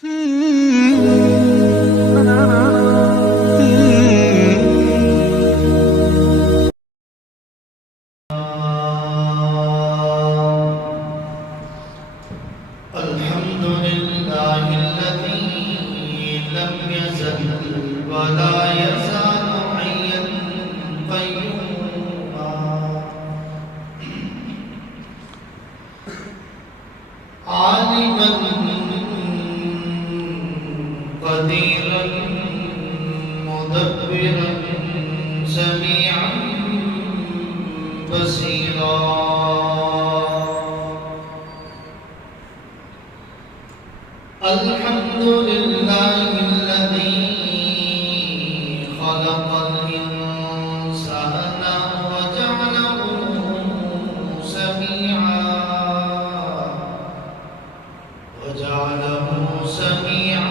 الحمد لله الذي لم يزل ولا يزال حيا قيوما عالما قديرا مدبرا سميعا بصيرا الحمد لله الذي خلق الإنسان وجعله سميعا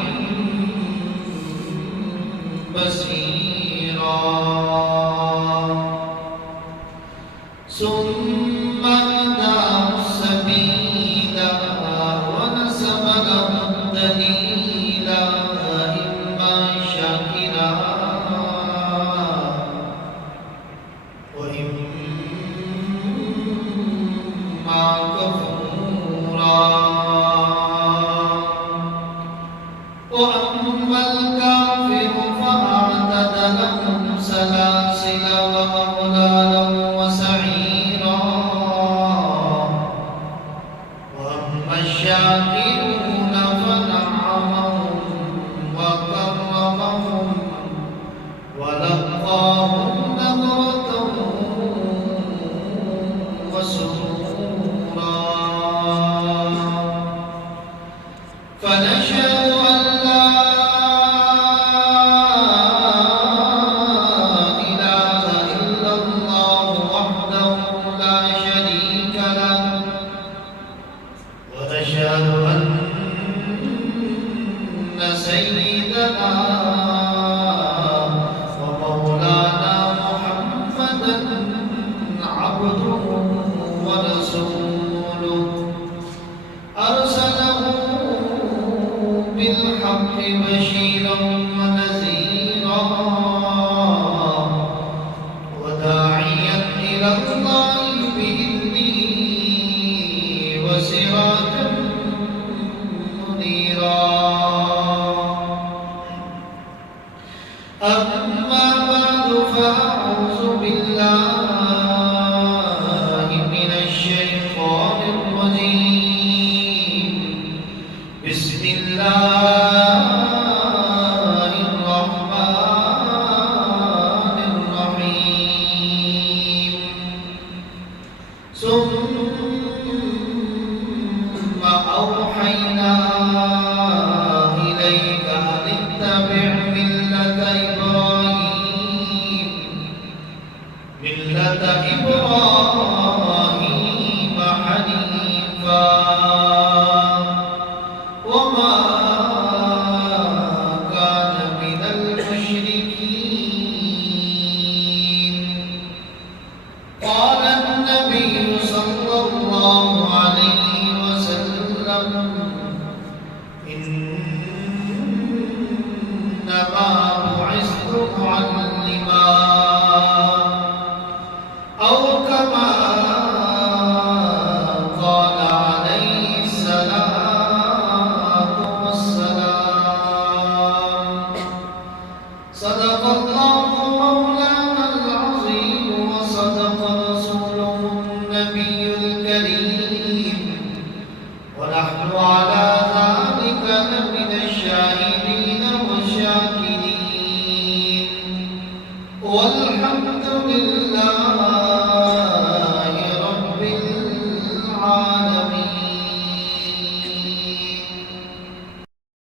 بصيرا ثم هداه السبيل ونسب له دليلا إما شاكرا وإما كفورا وأما الكافر فأعتد لهم سلاسل وأغلالا وسعيرا وأما الشاكرون فنعمهم وكرمهم ولقاهم نظرة وسرورا فنشهد أن لا إله إلا الله وحده لا شريك له ونشهد أن سيدنا ومولانا محمدا عبده ورسوله أرسله بالحق بشيرا ونذيرا وداعيا إلى الله بإذنه وسراجا منيرا أما بعد فأعوذ بالله من الشيطان الرجيم بسم الله الرحمن الرحيم ثم أوحينا إليك أن اتبع ملة إبراهيم حنيفا وما كان من المشركين قال النبي صلى الله عليه وسلم إنما بعثت معلما أو كما قال عليه الصلاة والسلام صدق الله مولانا العظيم وصدق رسوله النبي الكريم ونحن على ذلك لمن الشاهدين والشاكرين والحمد لله رب العالمين।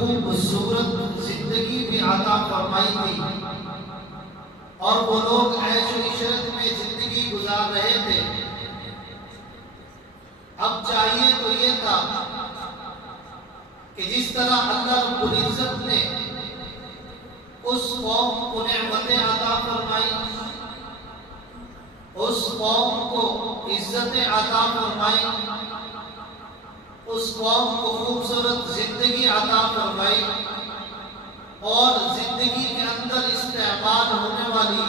خوبصورت زندگی بھی عطا فرمائی تھی اور وہ لوگ عیش و عشرت میں زندگی گزار رہے تھے۔ اب چاہیے تو یہ تھا کہ جس طرح اللہ رب العزت نے اس قوم کو نعمتیں عطا فرمائی، اس قوم کو عزتیں عطا فرمائی، اس قوم کو خوبصورت زندگی عطا فرمائی اور زندگی کے اندر استعمال ہونے والی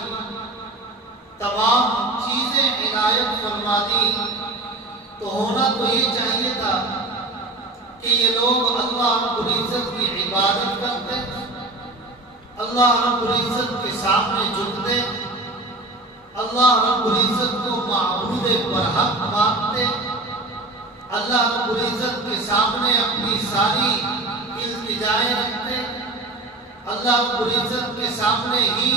تمام چیزیں عنایت فرما دی، تو ہونا تو یہ چاہیے تھا کہ یہ لوگ اللہ رب العزت کی عبادت کرتے، اللہ رب العزت کے سامنے جھکتے، اللہ رب العزت کو معبود برحق مانتے، اللہ رب العزت کے سامنے اپنی ساری التجائیں رکھتے، اللہ رب العزت کے سامنے ہی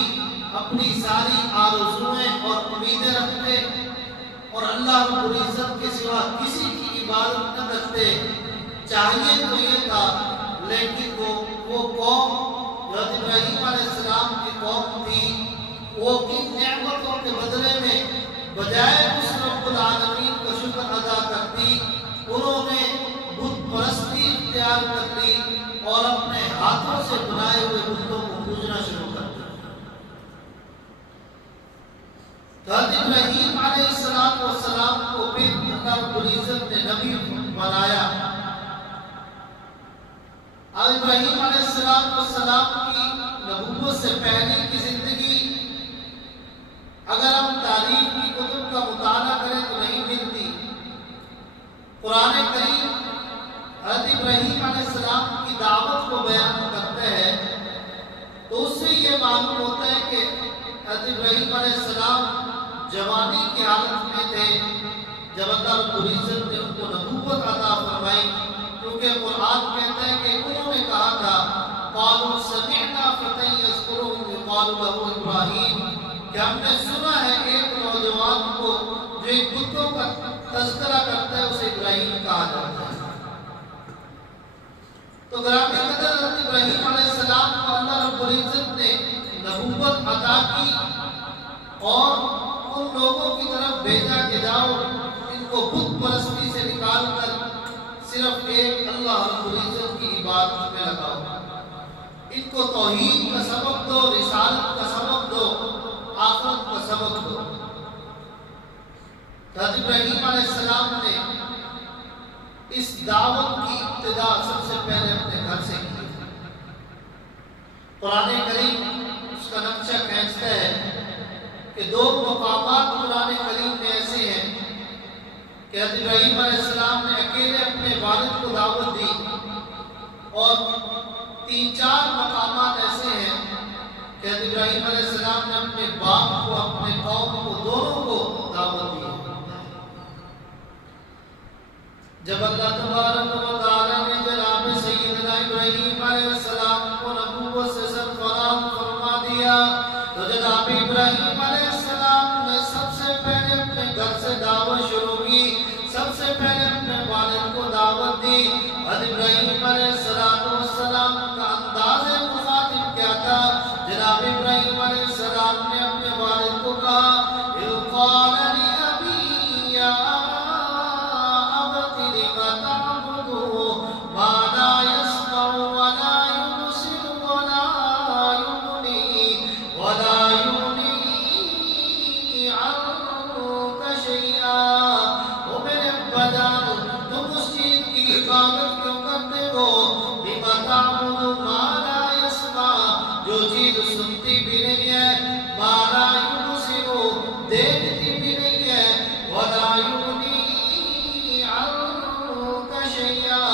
اپنی ساری آرزوئیں اور امیدیں رکھتے اور اللہ رب العزت کے سوا کسی کی عبادت نہ کرتے۔ چاہیے تو یہ تھا، لیکن وہ قوم جو ابراہیم علیہ السلام کی قوم تھی، وہ کن نعمتوں کے بدلے میں بجائے اس رب العالمین کا شکر ادا کرتی، انہوں نے بت پرستی اختیار کر لی اور اپنے ہاتھوں سے بنائے ہوئے بتوں کو پوجنا شروع کر دیا۔ حضرت ابراہیم علیہ السلام کو پھر اللہ رب العزت نے نبی بنایا۔ اب ابراہیم علیہ السلام کی نبوت سے پہلے کی زندگی اگر ہم تاریخ کی کتب کا مطالعہ کریں تو نہیں ملتی۔ قرآن کریم حضرت ابراہیم علیہ السلام کی دعوت کو بیان کرتے ہیں تو اس سے یہ معلوم ہوتا ہے کہ حضرت ابراہیم علیہ السلام جوانی کی حالت میں تھے جب اللہ رب العزت نے ان کو نبوت عطا فرمائی، کیونکہ قرآن کہتا ہے کہ انہوں نے کہا تھا قالوا سمعنا فتى يذكرهم يقال له ابراہیم، کہ ہم نے سنا ہے ایک نوجوان کو جو ایک بتوں کا تذکرہ کرتا ہے، اسے ابراہیم کہا جاتا ہے۔ تو گرامی قدر حضرت ابراہیم علیہ السلام کو اللہ رب العزت نے نبوت عطا کی اور ان لوگوں کی طرف بھیجا کہ جاؤ ان کو بت پرستی سے نکال کر صرف ایک اللہ رب العزت کی عبادت میں لگاؤ، ان کو توحید کا سبق دو، رسالت کا سبق دو، آخرت کا سبق دو۔ حضرت ابراہیم علیہ السلام نے اس دعوت کی ابتدا سب سے پہلے اپنے گھر سے کی۔ قرآن کریم اس کا نقشہ کھینچتا ہے کہ دو مقامات قرآن کریم میں ایسے ہیں کہ حضرت ابراہیم علیہ السلام نے اکیلے اپنے والد کو دعوت دی، اور 3-4 مقامات ایسے ہیں کہ حضرت ابراہیم علیہ السلام نے اپنے باپ کو، اپنے قوم کو، دونوں کو دعوت دی۔ جب اللہ تبارک و تعالی نے جناب سیدنا ابراہیم علیہ السلام کو نبوت سے سرفراز فرما دیا تو جناب ابراہیم علیہ السلام نے سب سے پہلے اپنے گھر سے دعوت شروع کی، سب سے پہلے اپنے والد کو دعوت دی۔ حضرت ابراہیم علیہ السلام کا انداز مخاطب کیا تھا؟ جناب ابراہیم علیہ السلام نے اپنے والد کو کہا اِذْ قَالَ لِأَبِيهِ يَا أَبَتِ لِمَ تَعْبُدُ مَا لَا يَسْمَعُ وَلَا يُبْصِرُ وَلَا يُغْنِي عَنكَ شَيْئًا۔ وہ میرے ابا جان، تم اس چیز کی عبادت کیوں کرتے ہو؟ لِمَ تَعْبُدُ مَا لَا يَسْمَعُ، جو چیز سنتی بھی نہیں ہے، مَا لَا يُبْصِرُ، دیکھتی بھی نہیں ہے، وَلَا يُغْنِي عَنكَ شَيْئًا،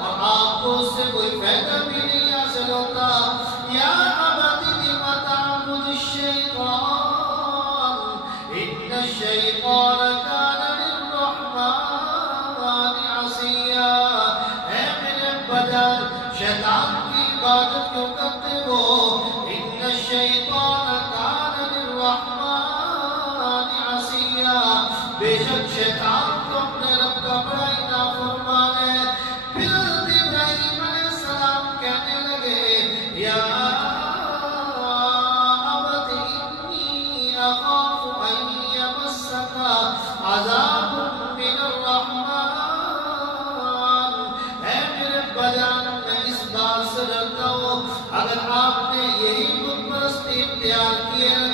اور آپ کو اس سے کوئی فائدہ بھی نہیں حاصل ہوتا۔ یا ابت لم تعبد الشیطان ان الشیطان کان للرحمن عصیا۔ اے میرے بجان، شیطان کی عبادت کیوں کرتے ہو؟ ان الشیطان کان للرحمن عصیا، بے شک شیطان تو اپنے رب کا بڑا ہی نافرمان ہے۔ پھر حضرت ابراہیم علیہ السلام اختیار کیے